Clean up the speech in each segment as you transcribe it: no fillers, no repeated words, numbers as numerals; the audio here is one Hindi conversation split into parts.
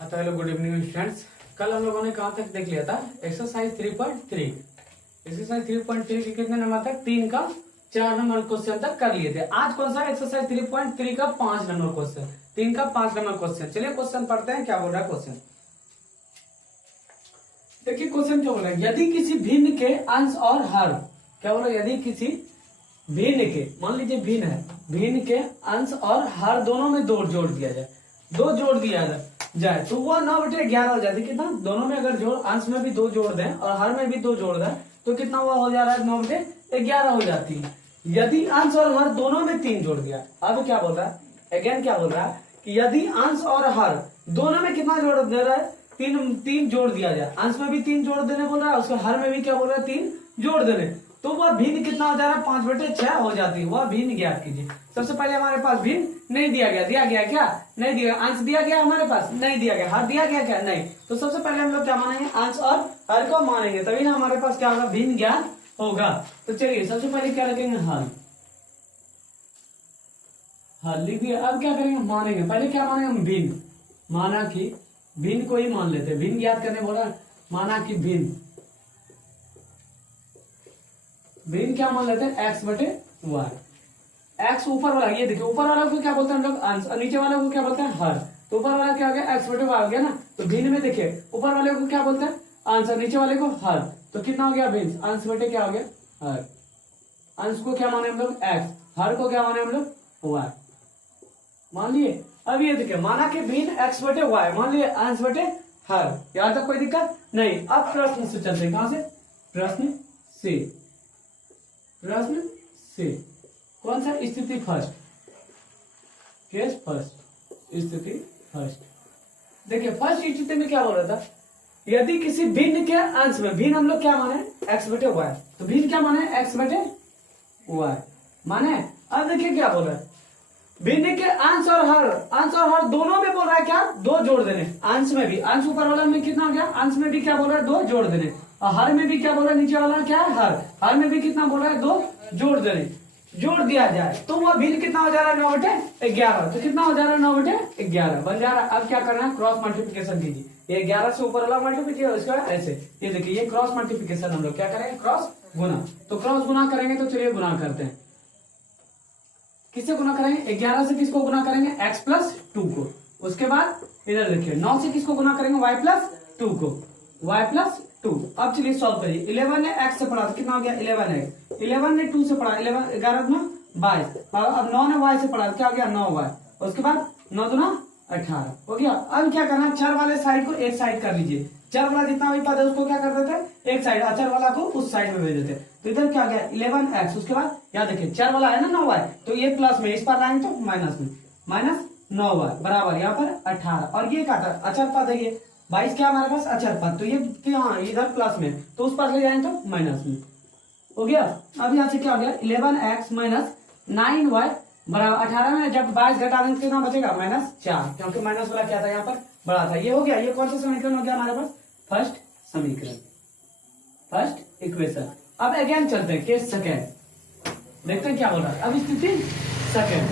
हाँ तो हेलो गुड इवनिंग स्टूडेंट्स। कल हम लोगों ने कहाँ तक देख लिया था? एक्सरसाइज 3.3। एक्सरसाइज 3.3 के कितने नंबर तक? 3 का 4 नंबर क्वेश्चन तक कर लिए थे। आज कौन सा एक्सरसाइज 3.3 का 5 नंबर क्वेश्चन, 3 का 5 नंबर क्वेश्चन। चलिए क्वेश्चन पढ़ते हैं, क्या बोल रहा है क्वेश्चन। देखिए क्वेश्चन क्या बोल रहा है, यदि किसी भिन्न के अंश और हर, क्या बोल रहा है, यदि किसी भिन्न के, मान लीजिए भिन्न है, भिन्न के अंश और हर दोनों में दो जोड़ दिया जाए, दो जोड़ दिया जाए तो वह 9/11 हो जाती है। कितना? दोनों में अगर जोड़, अंश में भी दो जोड़ दें और हर में भी दो जोड़ दें तो कितना हुआ हो जा रहा है? 9/11 हो जाती है। यदि अंश और हर दोनों में 3 जोड़ दिया, अब क्या बोल रहा है, अगेन क्या बोल रहा है कि यदि अंश और हर दोनों में कितना जोड़ दे रहा है? तीन जोड़ दिया जाए। अंश में भी 3 जोड़ देने बोल रहा है, उसके हर में भी क्या बोल रहा है? 3 जोड़ देने, तो वह भिन्न कितना हो जा रहा है? 5/6 हो जाती है। वह भिन्न ज्ञात कीजिए। सबसे पहले हमारे पास भिन्न नहीं दिया गया, दिया गया क्या? नहीं दिया। अंश दिया गया हमारे पास? नहीं दिया गया। हर दिया गया क्या? नहीं। तो सबसे पहले हम लोग क्या मानेंगे? अंश और हर को मानेंगे, तभी ना हमारे पास क्या होगा? भिन्न ज्ञात होगा। तो चलिए सबसे पहले क्या रखेंगे? हर लिख दिया। अब क्या करेंगे? मानेंगे। पहले क्या मानेंगे हम? भिन्न। माना कि भिन्न को ही मान लेते हैं। भिन्न ज्ञात करने बोला, माना कि भिन्न, भिन्न क्या मान लेते हैं? x/y। x ऊपर वाला, ये देखिए ऊपर वाला को क्या बोलते हैं हम लोग? अंश, और नीचे वाला को क्या बोलते हैं? हर। तो ऊपर वाला क्या हो गया? x/y हो गया ना। तो भिन्न में देखिए ऊपर वाले को क्या बोलते हैं? अंश, और नीचे वाले को हर। तो कितना हो गया? भिन्न। अंश बटे क्या हो गया? हर। अंश को क्या माने हम लोग? x, हर को क्या माने हम लोग? y। मान लिए। अब ये देखिए, माना कि भिन्न x/y, मान लिए अंश बटे हर। यहाँ तक कोई दिक्कत नहीं। अब प्रश्न से चलते हैं। कहां से? प्रश्न से। प्रश्न से कौन सा? स्थिति फर्स्ट, केस फर्स्ट, स्थिति फर्स्ट। देखिए फर्स्ट स्थिति में क्या बोल रहा था? यदि किसी भिन्न के अंश में, भिन्न हम लोग क्या माने? x/y। तो भिन्न क्या माने? x/y माने। अब देखिए क्या बोल रहा है, भिन्न के अंश और हर, अंश और हर दोनों में बोल रहा है क्या? दो जोड़ देने। अंश में भी, अंश ऊपर वाला में कितना हो गया? अंश में भी क्या बोल रहा है? दो जोड़ देने। और हर में भी क्या बोल रहा है? नीचे वाला क्या है? हर में भी कितना बोल रहा है? दो जोड़ देने। जोड़ दिया जाए तो वह भिन्न कितना हो जा रहा है? 9/11। तो कितना हो जा रहा है? 9/11 बन जा रहा है। अब क्या करना है? क्रॉस मल्टीप्लीकेशन कीजिए। ये 11 से ऊपर वाला मल्टीप्लीकेशन, उसका ऐसे, ये देखिए ये क्रॉस मल्टीप्लीकेशन हम लोग क्या करेंगे? क्रॉस गुना। तो क्रॉस गुना करेंगे, तो चलिए गुना करते हैं। किससे गुना करेंगे? 11 से किसको गुना करेंगे? x+2 को। उसके बाद इधर देखिए 9 से किसको गुना करेंगे? y+2 को। y+2। अब चलिए सॉल्व करिए। 11 ने x से पढ़ा तो कितना हो गया? 11x। 11 ने 2 से पढ़ा, 11 11 दूना 22। अब 9 ने y से पढ़ा तो क्या हो गया? 9y। उसके बाद 9 दूना 18 हो गया। अब क्या करना? चर वाले साइड को एक साइड कर लीजिए। चर वाला जितना भी पद है उसको क्या कर देते हैं? एक साइड। अचर वाला को उस साइड में भेज देते हैं। तो इधर क्या गया? 11x। उसके बाद यहाँ देखिए चर वाला है ना 9y, तो ये प्लस में, इस पर लाएंगे तो माइनस में, -9y बराबर यहाँ पर 18। और ये क्या था? अचर पद है ये 22, क्या हमारे पास? अचर पद। तो ये हाँ इधर प्लस में, तो उस पर ले जाएंगे तो माइनस में हो गया। अब यहाँ से क्या हो गया? 11x - 9y बराबर 18 में जब 22 घटा देंगे कितना बचेगा? -4, क्योंकि माइनस वाला क्या था यहाँ पर? बड़ा था। ये हो गया। ये कौन सा समीकरण हो गया हमारे पास? फर्स्ट समीकरण, फर्स्ट इक्वेशन। अब अगेन चलते हैं केस सेकेंड, देखते हैं क्या बोल रहा है। अब स्थिति सेकेंड,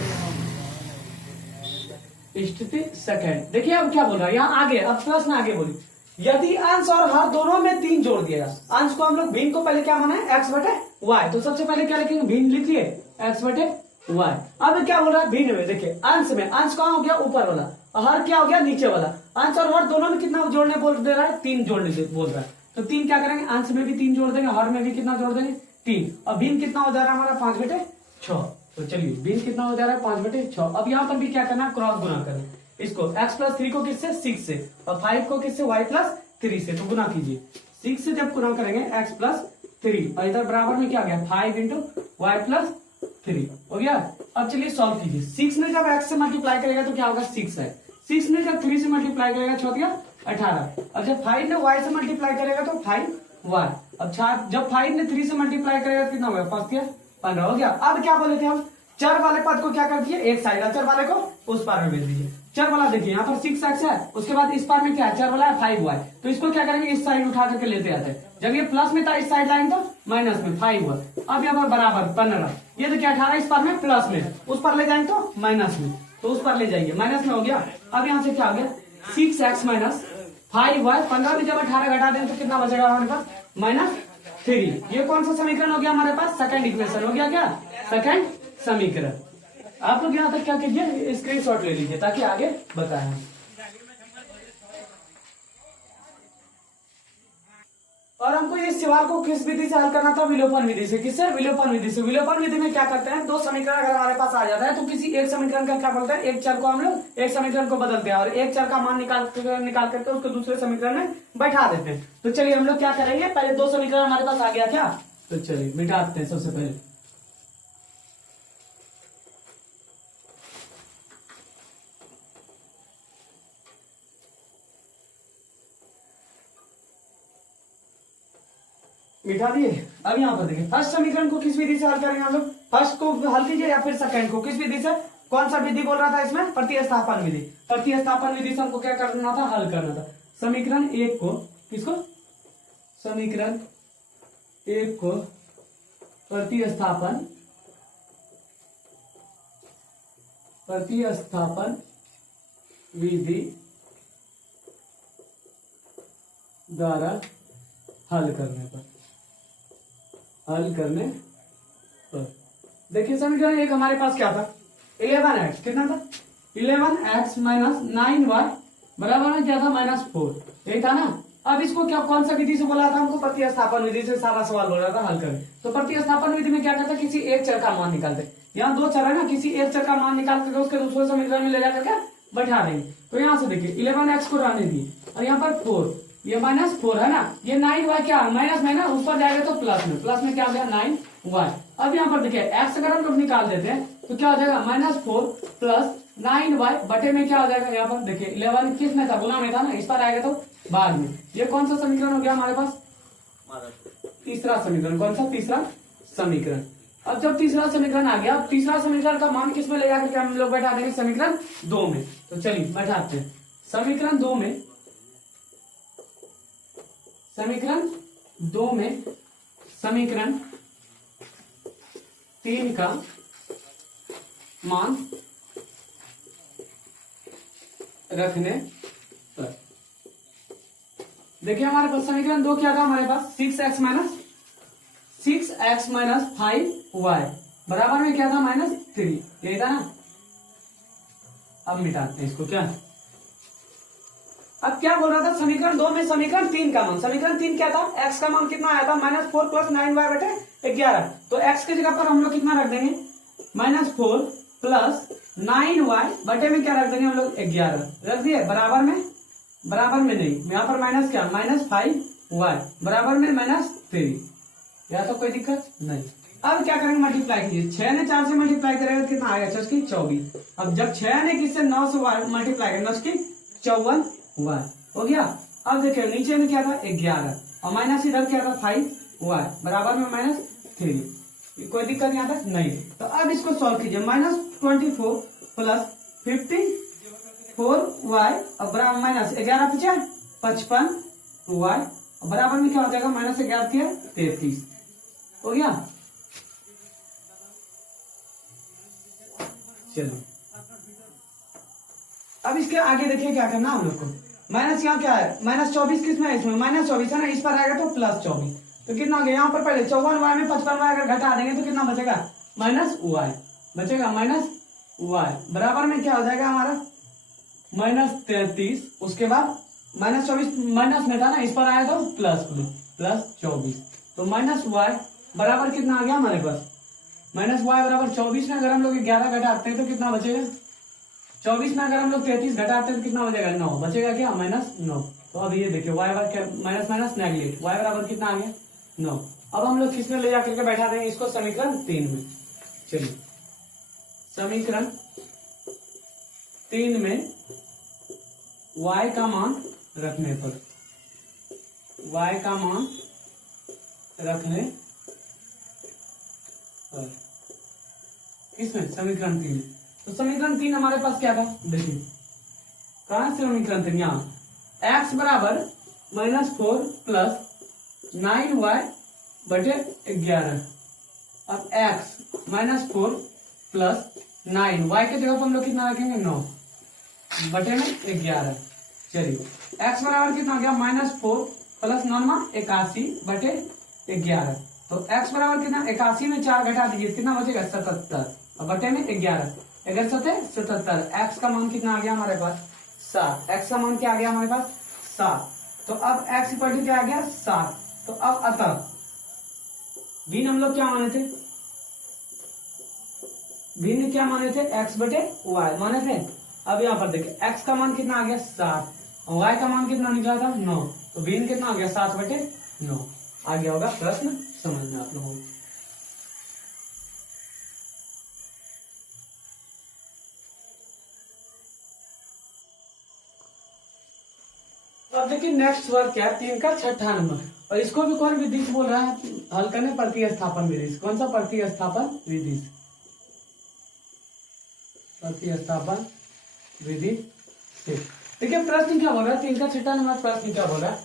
स्थिति सेकेंड देखिए अब क्या बोल रहा है यहाँ आगे। अब प्रश्न आगे बोली, यदि अंश और हर दोनों में 3 जोड़ दिया जाए। अंश को हम लोग, भिन्न को पहले क्या माना है? x/y। तो सबसे पहले क्या लिखेंगे? भिन्न लिख लिए x/y। अब क्या बोल रहा है? भिन्न में देखिए अंश में, अंश कहाँ हो गया? ऊपर वाला, और हर क्या हो गया? नीचे वाला। अंश और हर दोनों में कितना जोड़ने बोल दे रहा है? 3 जोड़ने बोल रहा है। तो 3 क्या करेंगे? अंश में भी 3 जोड़ देंगे, हर में भी कितना जोड़ देंगे? 3। और भिन्न कितना हो जा रहा है हमारा? 5/6। तो चलिए भिन्न कितना हो जा रहा है? 5/6। अब यहाँ पर भी क्या करना है? क्रॉस गुना करना। इसको x+3 को किससे? 6 से, और 5 को किससे? y+3 से। तो गुना कीजिए। 6 से जब गुना करेंगे x+3, और इधर बराबर में क्या गया? 5 × y+3 हो गया। अब चलिए सॉल्व कीजिए। 6 ने जब x से मल्टीप्लाई करेगा तो क्या होगा? 6 है। 6 ने जब 3 से मल्टीप्लाई करेगा तो गया 18। अब जब 5 ने y से मल्टीप्लाई करेगा तो 5y। अब जब 5 ने 3 से मल्टीप्लाई करेगा तो कितना होगा? 5×15 हो गया। अब क्या बोले थे हम? चर वाले पद को क्या कर दिए? एक साइड, अचर वाले को उस पार में भेज दीजिए। चर वाला देखिए यहाँ पर 6x है, उसके बाद इस पार में क्या है? चर वाला है 5y। तो इसको क्या करेंगे? इस साइड उठा करके लेते आते हैं। जब ये प्लस में था इस साइड लाएंगे तो माइनस में 5y। अब यहाँ पर बराबर 15। ये देखिए 18 इस पार में प्लस में, उस पर ले जाएंगे तो माइनस में, तो उस पर ले जाइए, माइनस में हो गया। अब यहाँ से क्या हो गया? 6x माइनस 5y, 15 में जब 18 घटा दें तो कितना बचेगा हमारे पास, -3। ये कौन सा समीकरण हो गया हमारे पास, सेकंड इक्वेशन हो गया क्या, सेकंड समीकरण। आप लोग यहाँ तक क्या कीजिए, स्क्रीनशॉट ले लीजिए ताकि आगे बताएं। और हमको इस सवाल को किस विधि से हल करना था, विलोपन विधि से। किससे, विलोपन विधि से। विलोपन विधि में क्या करते हैं, दो समीकरण अगर हमारे पास आ जाता है तो किसी एक समीकरण का क्या बोलते हैं, एक चर को हम लोग एक समीकरण को बदलते हैं और एक चर का मान निकाल करके उसको दूसरे समीकरण में बैठा देते हैं। तो चलिए हम लोग क्या करेंगे, पहले दो समीकरण हमारे पास आ गया क्या, तो चलिए मिटाते हैं सबसे पहले। मिटा दिए। अब यहाँ पर देखिए, फर्स्ट समीकरण को किस विधि से हल करेंगे हम लोग, फर्स्ट को हल कीजिए या फिर सेकंड को, किस विधि से, कौन सा विधि बोल रहा था इसमें, प्रतिस्थापन विधि। प्रतिस्थापन विधि से हमको क्या करना था, हल करना था। समीकरण एक को, किसको, समीकरण एक को प्रतिस्थापन विधि द्वारा हल करने पर देखिए समीकरण एक हमारे पास क्या था, 11x, कितना था, 11x माइनस 9y बराबर में क्या था, -4, यही था ना। अब इसको क्या, कौन सा विधि से बोला था हमको, प्रतिस्थापन विधि से सारा सवाल बोल रहा था हल करें। तो प्रतिस्थापन विधि में क्या करते, किसी एक चर का मान निकालते, यहाँ दो चर है ना, किसी एक चर का मान निकाल करके उसके दूसरे समीकरण में ले जाकर के बैठा देंगे। तो यहाँ से देखिए 11x को रहने दिए और यहाँ पर 4, ये -4 है ना, ये 9y क्या माइनस में ना, ऊपर जाएगा तो प्लस में क्या हो गया 9y। अब यहाँ पर देखिए x अगर हम लोग निकाल देते हैं तो क्या हो जाएगा, -4 प्लस 9y बटे में क्या हो जाएगा, यहाँ पर देखिए 11 किस में था, गुना में था ना, इस पर आएगा तो बाद में। ये कौन सा समीकरण हो गया हमारे पास, तीसरा समीकरण। कौन सा, तीसरा समीकरण। अब जब तीसरा समीकरण आ गया, अब तीसरा समीकरण का मान किस में ले जाकर के हम लोग बैठा देंगे, समीकरण 2 में। तो चलिए बैठाते हैं समीकरण 2 में, समीकरण 2 में समीकरण 3 का मान रखने पर देखिए हमारे पास समीकरण 2 क्या था हमारे पास, 6x माइनस 5y बराबर में क्या था, -3, यही था ना। अब मिटाते हैं इसको, क्या, अब क्या बोल रहा था, समीकरण 2 में समीकरण 3 का मान, समीकरण 3 क्या था, x का मान कितना आया था, -4 प्लस 9y बटे 11। तो x की जगह पर हम लोग कितना रख देंगे, -4 प्लस 9y बटे में क्या रख देंगे हम लोग, 11 रख दिए। बराबर में नहीं, यहाँ पर माइनस क्या, -5y बराबर में -3, या तो कोई दिक्कत नहीं। अब क्या करेंगे, मल्टीप्लाई कीजिए, 6 ने 4 से मल्टीप्लाई करेगा तो कितना आएगा, 6 की 24। अब जब 6 ने किससे 9 से मल्टीप्लाई करेगा, 9 की 54y हो गया। अब देखिए नीचे में क्या था, 11 और माइनस इधर क्या था, 5y बराबर में -3, कोई दिक्कत यहाँ तक नहीं। तो अब इसको सॉल्व कीजिए, -24 प्लस 54y और बराबर -11 पीछे 55y बराबर में क्या हो जाएगा, -11 के 33 हो गया। चलिए अब इसके आगे देखिए क्या करना हम लोग को, माइनस यहाँ क्या है, -24 किसमें है, इसमें -24 है ना, इस पर आएगा तो +24। तो कितना हो गया, यहाँ पर पहले 54y में 55y अगर घटा देंगे तो कितना बचेगा, -y बचेगा, -y बराबर में क्या हो जाएगा हमारा, -33। उसके बाद -24 माइनस में था ना, इस पर आया तो +24। तो -y बराबर कितना आ गया हमारे पास, -y बराबर 24 में अगर हम लोग 11 घटाते हैं तो कितना बचेगा, 24 में अगर हम लोग 33 घटाते हैं तो कितना बचेगा, 9 बचेगा क्या, -9। तो अब ये देखिए y बराबर क्या, माइनस नेगेटिव, y बराबर कितना आ गया, 9। अब हम लोग किसमें ले जाकर के बैठा देंगे इसको, समीकरण 3 में। चलिए समीकरण 3 में y का मान रखने पर, y का मान रखने पर किसमें, समीकरण 3 में। तो समीकरण 3 हमारे पास क्या था, देखिए कहां से समीकरण 3, यहाँ x बराबर -4 प्लस 9y बटे 11। अब x -4 प्लस 9 y के जगह पर हम लोग कितना रखेंगे, 9 बटे में 11। चलिए x बराबर कितना हो गया -4 प्लस 9 81/11। तो x बराबर कितना 81 में 4 घटा दीजिए कितना बचेगा 77 और बटे में 11 11 सते 77। x का मान कितना आ गया हमारे पास 7। x का मान क्या आ गया हमारे पास 7। तो अब x इक्वल टू क्या आ गया 7। तो अब अतः भिन्न हम लोग क्या माने थे, भिन्न क्या माने थे x बटे y माने थे। अब यहाँ पर देखिए x का मान कितना आ गया 7 और y का मान कितना निकला था 9। तो भिन्न कितना हो गया 7 बटे 9। आ गया होगा प्रश्न समझ में आप लोगों को। अब देखिए नेक्स्ट वर्क क्या है 3 का 6ठा नंबर, और इसको भी कौन विधि बोल रहा है हल करने, प्रतिस्थापन विधि। कौन सा प्रतिस्थापन विधि, प्रतिस्थापन विधि से। देखिए प्रश्न क्या बोल रहा है 3 का 6ठा नंबर प्रश्न क्या बोल रहा है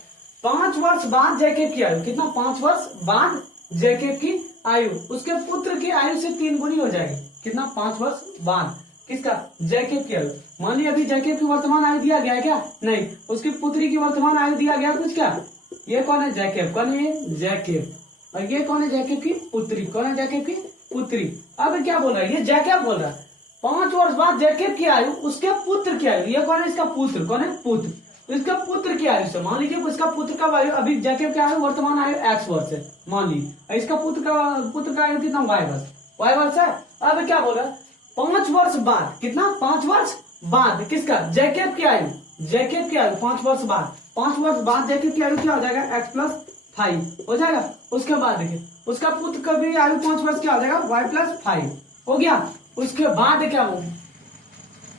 5 वर्ष बाद जैकेब की आयु कितना 5 वर्ष बाद जैकेब की आयु उसके पुत्र की आयु से 3 गुनी हो जाएगी। कितना 5 वर्ष बाद किसका जैकेब की आयु। मान लीजिए अभी जैकेब की वर्तमान आयु दिया गया है क्या, नहीं, उसकी पुत्री की वर्तमान आयु दिया गया कुछ क्या। ये कौन है जैकेब, कौन है ये जैकेब, और ये कौन है जैकेब की पुत्री, कौन है जैकेब की पुत्री। अब क्या बोल रहा है ये जैकेब बोल रहा है 5 वर्ष बाद जैकेब की आयु उसके पुत्र की आयु, ये कौन है इसका पुत्र, कौन है पुत्र, तो इसका पुत्र की आयु से मान लीजिए इसका पुत्र का आयु अभी जैकेब की आयु वर्तमान आयु x वर्ष है मान लीजिए, इसका पुत्र का आयु कितना y वर्ष है। अब क्या बोल रहा है 5 वर्ष बाद कितना 5 वर्ष बाद किसका जैकेब की आयु, जैकेब की आयु 5 वर्ष बाद, 5 वर्ष बाद जैकेब की आयु क्या हो जाएगा x + 5 हो जाएगा। उसके बाद देखिए उसका पुत्र का भी आयु 5 वर्ष क्या हो जाएगा y + 5 हो गया। उसके बाद क्या हो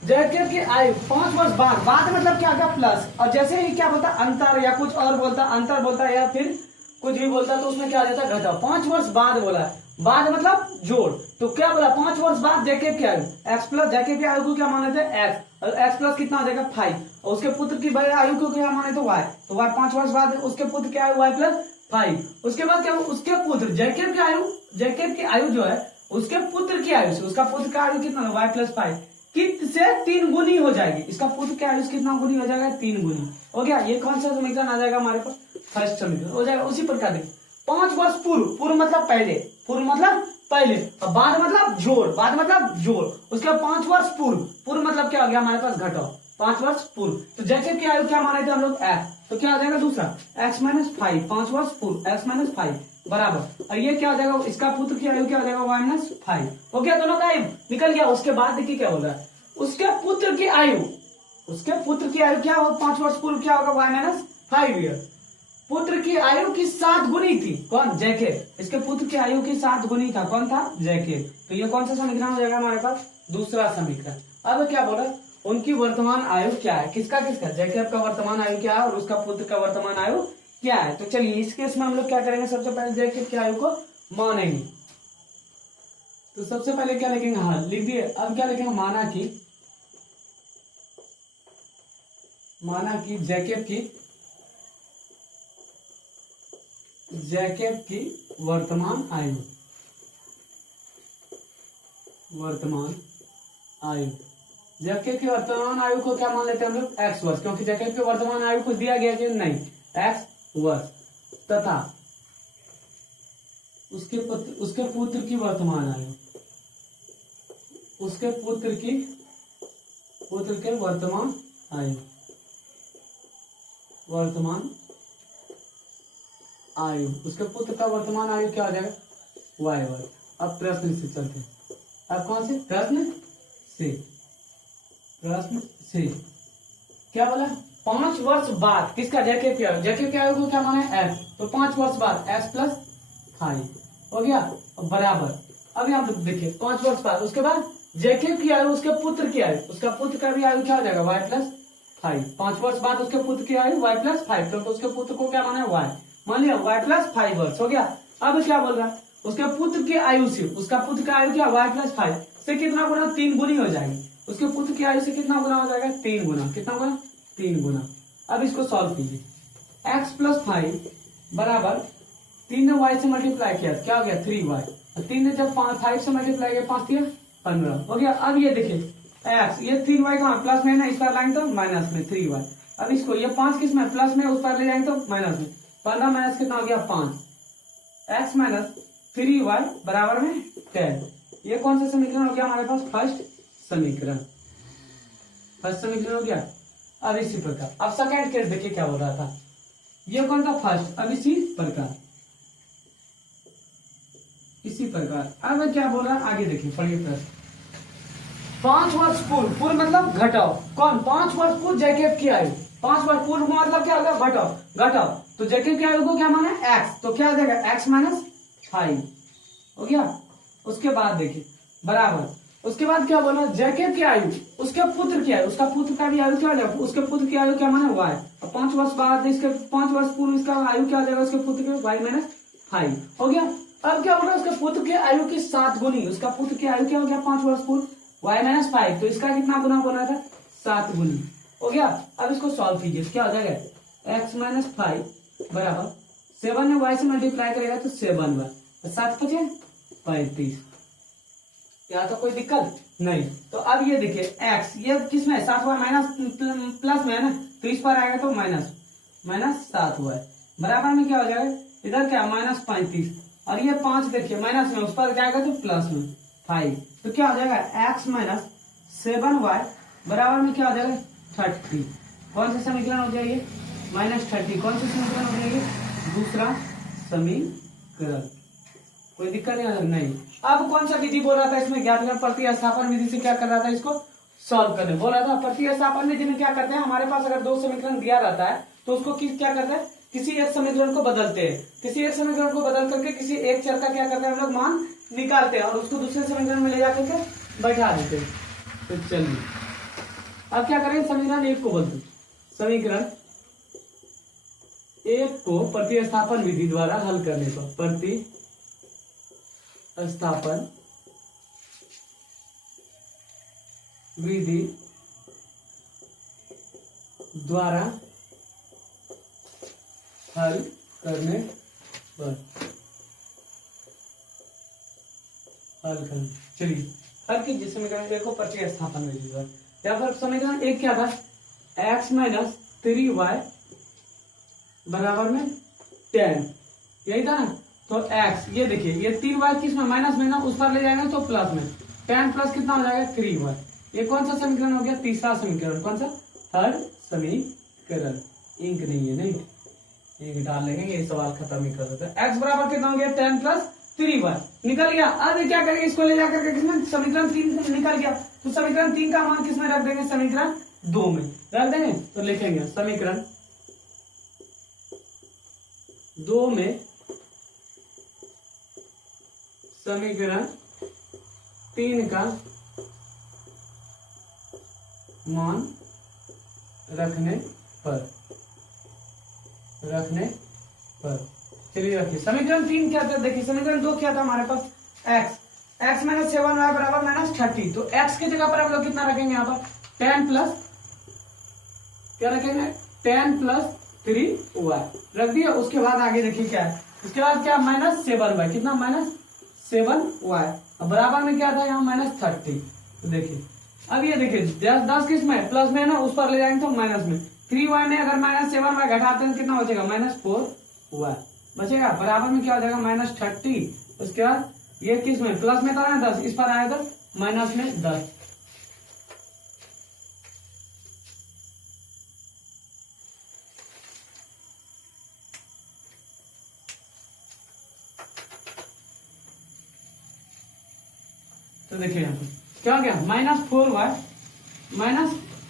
जैकेब की आयु 5 वर्ष बाद, बाद मतलब क्या होगा प्लस, और जैसे ही क्या बोलता अंतर या कुछ और बोलता अंतर बोलता या फिर कुछ भी बोलता तो उसमें क्या आ जाता घटा। 5 वर्ष बाद बोला है, बाद मतलब जोड़, तो क्या बोला 5 वर्ष बाद जैकेब की आयु x प्लस जैकेब की आयु को क्या माने थे x, और x प्लस कितना आ जाएगा 5, और उसके पुत्र की आयु को क्या माने थे y, तो y 5 वर्ष बाद उसके पुत्र की आयु y + 5। उसके बाद क्या उसके पुत्र जैकेब की आयु, जैकेब की आयु जो है उसके पुत्र की आयु से उसका पुत्र का आयु कितना y + 5 से 3 गुनी हो जाएगी। इसका पुत्र की आयु कितना गुनी हो जाएगा 3 गुनी हो गया। ये कौन सा समीकरण आ जाएगा हमारे पास फर्स्ट समीकरण हो जाएगा। उसी प्रकार देखिए 5 वर्ष पूर्व, पूर्व मतलब पहले, पूर्व मतलब पहले, और बाद मतलब जोड़, बाद मतलब जोड़, उसके 5 वर्ष पूर्व, पूर्व मतलब क्या हो गया हमारे पास घटाओ 5 वर्ष पूर्व। तो जैकेब की आयु क्या माने थे हम लोग x, तो क्या आ जाएगा दूसरा x - 5 5 वर्ष पूर्व x - 5 बराबर, और ये क्या हो जाएगा इसका पुत्र की आयु क्या हो जाएगा y - 5 हो गया। दोनों का आयु निकल गया। उसके बाद देखिए क्या बोल रहा है उसके पुत्र की आयु, उसके पुत्र की आयु क्या होगा 5 वर्ष पूर्व क्या होगा y - 5 ईयर। पुत्र की आयु की 7 गुनी थी कौन जैकेब, इसके पुत्र की आयु की 7 गुनी था कौन था जैकेब। तो ये कौन सा समीकरण हो जाएगा हमारे पास दूसरा समीकरण। अब क्या बोला उनकी वर्तमान आयु क्या है, किसका किसका जैकेब का वर्तमान आयु क्या है और उसका पुत्र का वर्तमान आयु क्या है। तो चलिए इस केस में हम लोग क्या करेंगे सबसे पहले जैकेब की आयु को मानेंगे। तो सबसे पहले क्या लिखेंगे हल लिख दिए। अब क्या लिखेंगे माना कि जैकेब की वर्तमान आयु, जैकेब की वर्तमान आयु को क्या मान लेते हैं हम लोग x वर्ष, क्योंकि जैकेब की वर्तमान आयु को दिया गया कि नहीं x वर्ष, तथा उसके पुत्र की वर्तमान आयु, उसके पुत्र के वर्तमान आयु उसके पुत्र का वर्तमान आयु क्या हो जाएगा y वर्ष। अब प्रश्न से चलते हैं। अब कौन से प्रश्न से क्या बोला 5 वर्ष बाद किसका जैकेब की आयु, जैकेब की आयु को क्या माना है x, तो 5 वर्ष बाद x + 5 हो गया बराबर। अब यहाँ पर देखिए 5 वर्ष बाद उसके बाद जैकेब की आयु उसके पुत्र की आयु, उसका पुत्र का भी आयु क्या हो जाएगा y + 5। 5 वर्ष बाद उसके पुत्र की आयु y + 5, तो उसके पुत्र को क्या माना है y, मान लिया y + 5 वर्ष हो गया। अब क्या बोल रहा है उसके पुत्र की आयु से उसका पुत्र का आयु क्या y + 5 से कितना गुना 3 गुनी हो जाएगी। उसके पुत्र की आयु से कितना गुना हो जाएगा 3 गुना, कितना गुना 3 गुना। अब इसको सॉल्व कीजिए x + 5 बराबर 3 ने y से मल्टीप्लाई किया क्या हो गया 3y, 3 ने जब 5 से मल्टीप्लाई किया 5 × 15 हो गया। अब ये देखिए x ये 3y कहाँ प्लस में है ना, इस पर लाइन तो माइनस में 3y, अब इसको ये 5 किस में प्लस में उस पर ले जाएंगे तो माइनस में, 15 माइनस कितना हो गया 5, x माइनस 3y बराबर में 10। ये कौन सा समीकरण हो गया हमारे पास, फर्स्ट समीकरण, फर्स्ट समीकरण हो गया। अब इसी प्रकार अब सेकंड केस देखिए क्या हो रहा था, ये कौन था फर्स्ट, अब इसी प्रकार, इसी प्रकार अब क्या बोल रहा है आगे देखिए पढ़िए प्रश्न। 5 वर्ष पूर्व, पूर्व मतलब घटाओ, कौन 5 वर्ष पूर्व जैकेब की आयु, 5 वर्ष पूर्व मतलब क्या होगा, घटाओ, घटाओ तो जैकेब की आयु को क्या माना x, तो क्या हो जाएगा x माइनस 5 हो गया। उसके बाद देखिए बराबर, उसके बाद क्या बोला, जैकेब की आयु उसके पुत्र की आयु, उसका पुत्र का भी आयु क्या हो जाएगा, उसके पुत्र की आयु क्या माना y, अब 5 वर्ष बाद इसके 5 वर्ष पूर्व इसका आयु क्या हो जाएगा, उसके पुत्र के y माइनस 5 हो गया। अब क्या बोला, उसके पुत्र के आयु की 7 गुनी, उसका पुत्र की आयु क्या हो गया 5 वर्ष पूर्व y माइनस 5, तो इसका कितना गुना बोला था 7 गुनी हो गया। अब इसको सॉल्व कीजिए, क्या हो जाएगा x माइनस 5 बराबर 7 में y से मल्टीप्लाई करेगा तो 7y, 7 पचे 35, क्या तो कोई दिक्कत नहीं। तो अब ये देखिए x ये किस में 7 y माइनस प्लस में है ना, तो इस पर आएगा तो माइनस, माइनस 7y बराबर में क्या हो जाएगा, इधर क्या माइनस 35 और ये 5 देखिए माइनस में, उस पर जाएगा तो प्लस में 5, तो क्या हो जाएगा x माइनस 7y बराबर में क्या हो जाएगा 30। कौन सा समीकरण हो जाएगा, -30, कौन सा समीकरण हो जाएगा, दूसरा समीकरण, कोई दिक्कत नहीं। अब कौन सा विधि बोल रहा था इसमें, ज्ञात कर प्रतिस्थापन विधि से क्या कर रहा था, इसको सॉल्व करने बोल रहा था। प्रतिस्थापन विधि में क्या करते हैं, हमारे पास अगर 2 समीकरण दिया रहता है तो उसको क्या करते हैं, किसी एक समीकरण को बदलते हैं, किसी एक समीकरण को बदल करके किसी एक चर का क्या करते हैं हम लोग मान निकालते हैं और उसको दूसरे समीकरण में ले जाकर के बैठा देते हैं। तो चलिए अब क्या करें, समीकरण 1 को बदलते, समीकरण 1 को प्रतिस्थापन विधि द्वारा हल करने पर, प्रतिस्थापन विधि द्वारा हल करने पर, हल करने, चलिए हल कीजिए समीकरण 1 को प्रतिस्थापन विधि द्वारा। यहाँ पर समीकरण 1 क्या था, x माइनस 3y बराबर में 10, यही था ना, तो x ये देखिए ये 3y किस में माइनस में ना, उस पर ले जाएंगे तो प्लस में, 10 प्लस कितना हो जाएगा 3y, ये कौन सा समीकरण हो गया, तीसरा समीकरण, कौन सा, थर्ड समीकरण। इंक नहीं है, नहीं इंक डाल लेंगे, ये सवाल खत्म ही कर देते हैं। x बराबर कितना हो गया 10 प्लस 3y निकल गया। अब क्या करेंगे, इसको ले जाकर के किसमें, समीकरण 3 निकल गया, तो समीकरण 3 का मान किसमें रख देंगे, समीकरण 2 में रख देंगे, तो लिखेंगे समीकरण 2 में समीकरण 3 का मान रखने पर चलिए रखिए। समीकरण 3 क्या था, देखिए समीकरण 2 क्या था हमारे पास, x माइनस 7y बराबर माइनस 30, तो x की जगह पर हम लोग कितना रखेंगे, यहाँ पर 10 प्लस क्या रखेंगे, 10 प्लस 3y रख दिया। उसके बाद आगे देखिए क्या है, उसके बाद क्या माइनस 7y, कितना माइनस 7y बराबर में क्या था यहाँ माइनस 30। तो देखिए अब ये देखिए 10 किस में प्लस में है ना, उस पर ले जाएंगे तो माइनस में, 3y में अगर माइनस 7y घटाते हैं कितना बचेगा, माइनस 4y बचेगा, बराबर में क्या हो जाएगा माइनस 30। उसके बाद ये किस में प्लस में था ना 10, इस पर आएगा माइनस में 10। तो देखिए यहाँ पर क्या हो गया, माइनस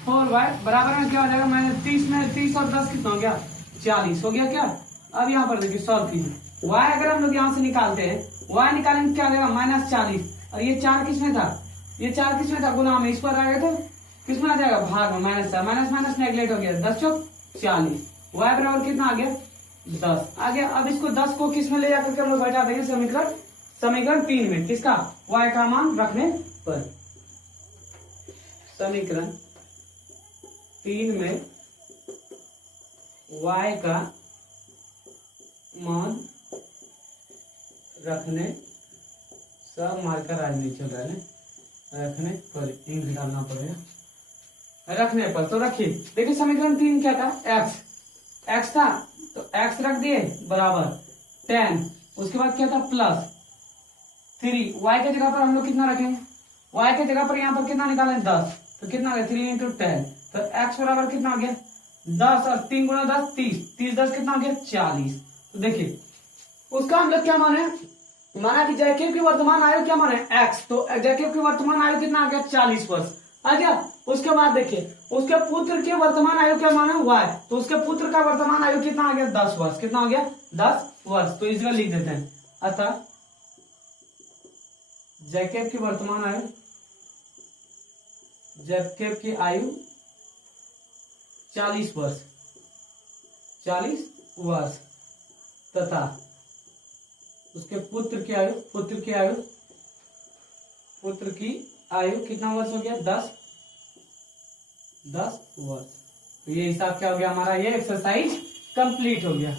4y बराबर में क्या हो जाएगा, माइनस 30 में 30 और 10 कितना हो गया 40 हो गया क्या। अब यहाँ पर देखिए सॉल्व कीजिए, y अगर हम लोग यहाँ से निकालते हैं, y निकालेंगे क्या हो जाएगा माइनस 40, और ये 4 किसमें था, ये 4 किसमें था गुना में, इस पर आएगा तो किसमें आ जाएगा भाग में, माइनस माइनस नेगलेक्ट हो गया, 10 चौक 40, y बराबर कितना आ गया 10 आ गया। अब इसको 10 को किस में ले जाकर के हम लोग बैठा देंगे, समीकरण 3 में, किसका, y का मान रखने पर, समीकरण 3 में y का मान रखने, सब मार्कर आज नहीं चल रहा है, रखने पर इंक डालना पड़ेगा, रखने पर। तो रखिए, देखिए समीकरण 3 क्या था, एक्स था तो एक्स रख दिए बराबर 10, उसके बाद क्या था प्लस 3, वाई के जगह पर हम लोग कितना रखेंगे, वाई के जगह पर यहाँ पर कितना निकालें 10, तो कितना आ गया 3 इंटू 10, तो एक्स बराबर कितना आ गया 10 और 3 गुना 10 30, 30 10 कितना आ गया 40। तो देखिए उसका हम लोग क्या माने, माना कि जैकब की वर्तमान आयु क्या माने एक्स, तो जैकब की वर्तमान आयु कितना आ गया 40 वर्ष आ गया। उसके बाद देखिए उसके पुत्र की वर्तमान आयु क्या माने वाई, तो उसके पुत्र का वर्तमान आयु कितना आ गया 10 वर्ष, कितना आ गया 10 वर्ष। तो इसमें लिख देते हैं, अतः जैकब की वर्तमान आयु, जैकब की आयु 40 वर्ष, 40 वर्ष, तथा उसके पुत्र की आयु, पुत्र की आयु कितना वर्ष हो गया 10 वर्ष। तो ये हिसाब क्या हो गया हमारा, ये एक्सरसाइज कंप्लीट हो गया।